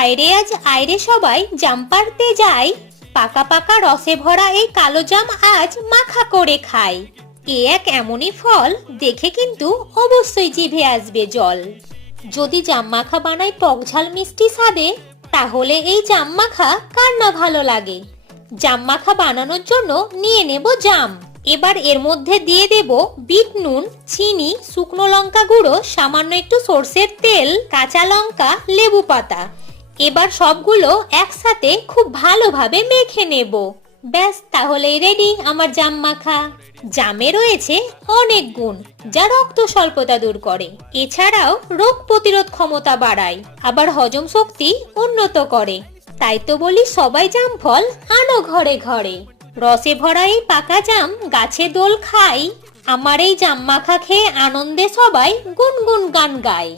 আইরে আজ আইরে সবাই জাম পাড়তে যাই, পাকা পাকা রসে ভরা এই কালো জাম আজ মাখা করে খাই। এ এক এমনই ফল, দেখে কিন্তু অবশ্যই জিভে আসবে জল। যদি জাম মাখা বানাই টক ঝাল মিষ্টি স্বাদে, তাহলে এই জাম মাখা কার না ভালো লাগে। জাম মাখা বানানোর জন্য নিয়ে নেব জাম। এবার এর মধ্যে দিয়ে দেব বিট নুন, চিনি, শুকনো লঙ্কা গুঁড়ো, সামান্য একটু সর্ষের তেল, কাঁচা লঙ্কা, লেবু পাতা। এবার সবগুলো একসাথে খুব ভালোভাবে মেখে নেব। ব্যাস, তাহলেই রেডি আমার জাম মাখা। জামে রয়েছে অনেক গুণ, যা রক্ত স্বল্পতা দূর করে। এছাড়াও রোগ প্রতিরোধ ক্ষমতা বাড়ায়, আবার হজম শক্তি উন্নত করে। তাই তো বলি সবাই জাম ফল আনো ঘরে ঘরে। রসে ভরা এই পাকা জাম গাছে দোল খাই, আমার এই জাম মাখা খেয়ে আনন্দে সবাই গুনগুন গান গায়।